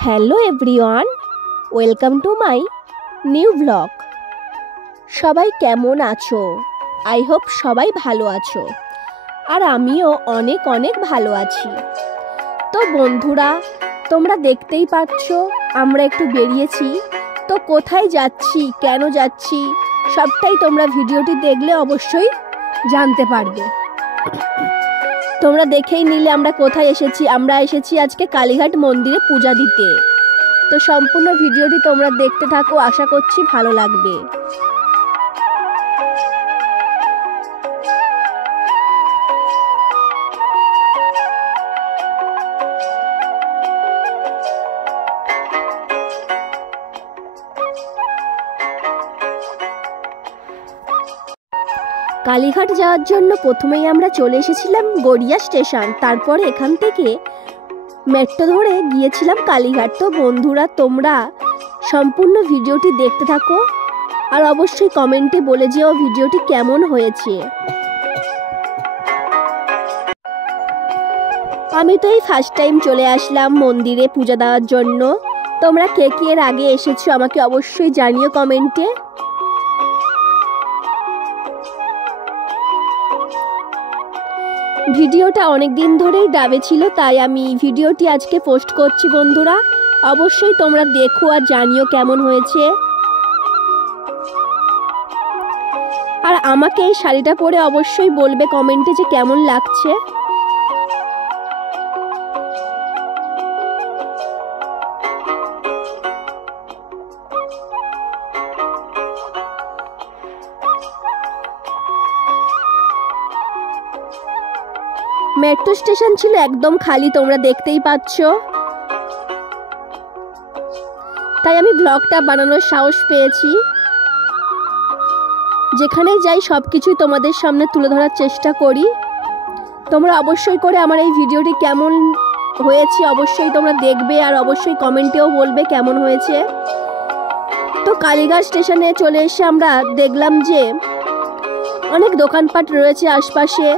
Hello everyone, welcome to my new blog. সবাই কেমন আছো? আই হোপ সবাই ভালো আছো, আর আমিও অনেক অনেক ভালো আছি। তো বন্ধুরা, তোমরা দেখতেই পাচ্ছ আমরা একটু বেরিয়েছি। তো কোথায় যাচ্ছি, কেন যাচ্ছি, সবটাই তোমরা ভিডিওটি দেখলে অবশ্যই জানতে পারবে। তোমরা দেখেই নিলে আমরা কোথায় এসেছি। আমরা এসেছি আজকে কালীঘাট মন্দিরে পূজা দিতে। তো সম্পূর্ণ ভিডিওটি তোমরা দেখতে থাকো, আশা করছি ভালো লাগবে। কালীঘাট যাওয়ার জন্য প্রথমেই আমরা চলে এসেছিলাম গড়িয়া স্টেশন। তারপরে এখান থেকে মেট্রো ধরে গিয়েছিলাম কালীঘাট। তো বন্ধুরা, তোমরা সম্পূর্ণ ভিডিওটি দেখতে থাকো, আর অবশ্যই কমেন্টে বলে যেও ভিডিওটি কেমন হয়েছে। আমি তো এই ফার্স্ট টাইম চলে আসলাম মন্দিরে পূজা দেওয়ার জন্য। তোমরা কে কে এর আগে এসেছো আমাকে অবশ্যই জানিও কমেন্টে। ভিডিওটা অনেক দিন ধরেই ডাবে ছিল, তাই আমি ভিডিওটি আজকে পোস্ট করছি। বন্ধুরা, অবশ্যই তোমরা দেখো আর জানিও কেমন হয়েছে। আর আমাকে এই শাড়িটা পরে অবশ্যই বলবে কমেন্টে যে কেমন লাগছে। মেট্রো স্টেশন ছিল একদম খালি, তোমরা দেখতেই পাচ্ছ। তাই আমি ব্লগটা বানানোর সাহস পেয়েছি। যেখানেই যাই সবকিছুই তোমাদের সামনে তুলে ধরার চেষ্টা করি। তোমরা অবশ্যই করে আমার এই ভিডিওটি কেমন হয়েছে অবশ্যই তোমরা দেখবে, আর অবশ্যই কমেন্টেও বলবে কেমন হয়েছে। তো কালীঘাট স্টেশনে চলে এসে আমরা দেখলাম যে অনেক দোকানপাট রয়েছে আশপাশে।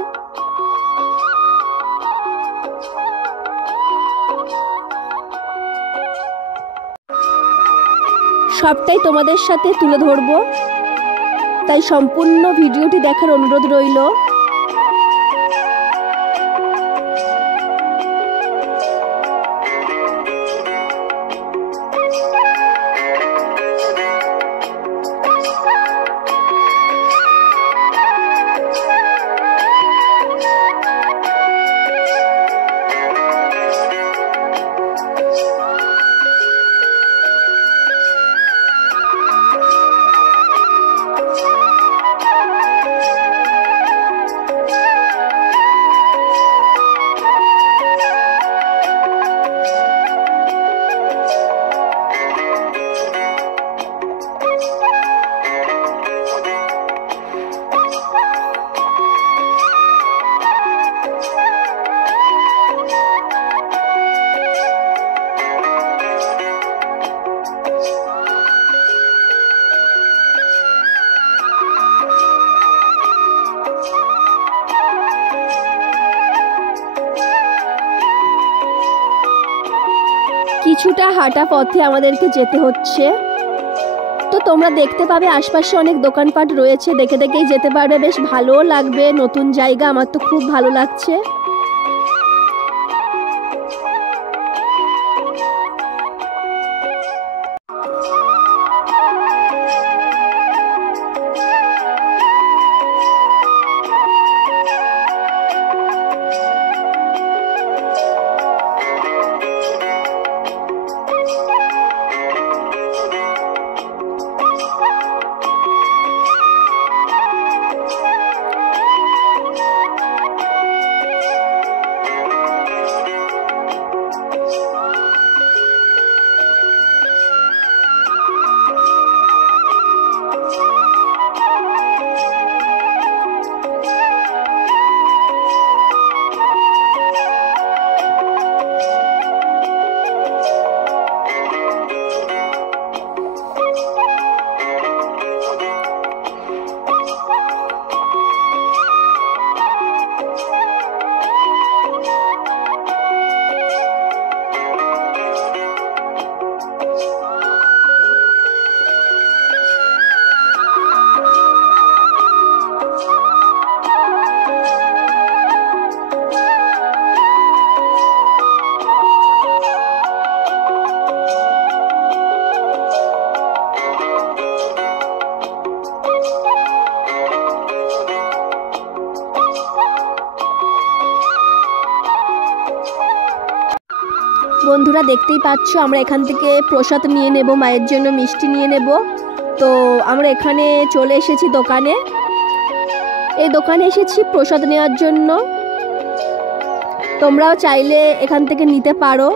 সবটাই তোমাদের সাথে তুলে ধরবো, তাই সম্পূর্ণ ভিডিওটি দেখার অনুরোধ রইল। কিছুটা হাঁটা পথে আমাদেরকে যেতে হচ্ছে। তো তোমরা দেখতে পাবে আশপাশে অনেক দোকানপাট রয়েছে, দেখে দেখেই যেতে পারবে, বেশ ভালোও লাগবে। নতুন জায়গা, আমার তো খুব ভালো লাগছে। বন্ধুরা দেখতেই পাচ্ছ আমরা এখান থেকে প্রসাদ নিয়ে নেব, মায়ের জন্য মিষ্টি নিয়ে নেব। তো আমরা এখানে চলে এসেছি দোকানে, এই দোকানে এসেছি প্রসাদ নেওয়ার জন্য। তোমরাও চাইলে এখান থেকে নিতে পারো।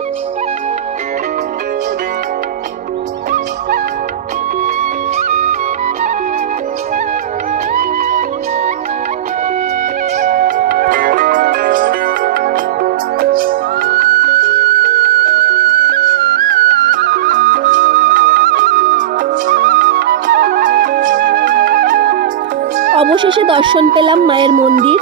অবশেষে দর্শন পেলাম মায়ের মন্দির।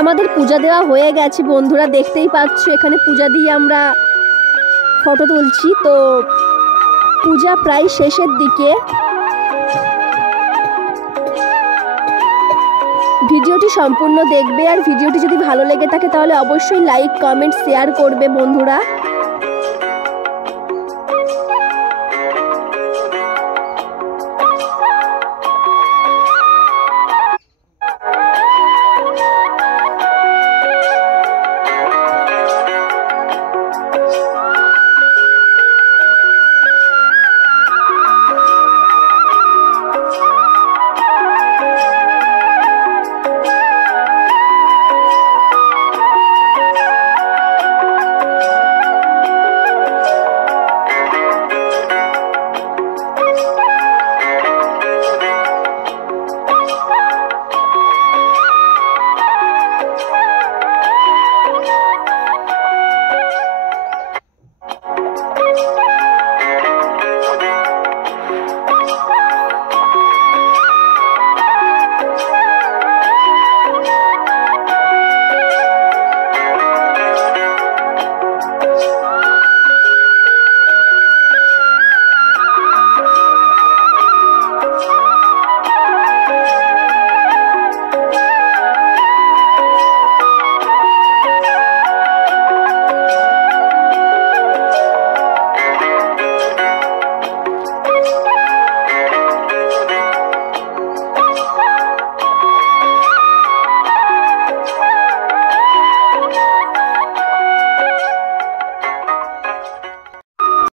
আমাদের পূজা দেওয়া হয়ে গেছে বন্ধুরা, দেখতেই পাচ্ছ এখানে পূজা দিয়ে আমরা ফটো তুলছি। তো পূজা প্রায় শেষের দিকে। ভিডিওটি সম্পূর্ণ দেখবে, আর ভিডিওটি যদি ভালো লেগে থাকে তাহলে অবশ্যই লাইক, কমেন্ট, শেয়ার করবে বন্ধুরা।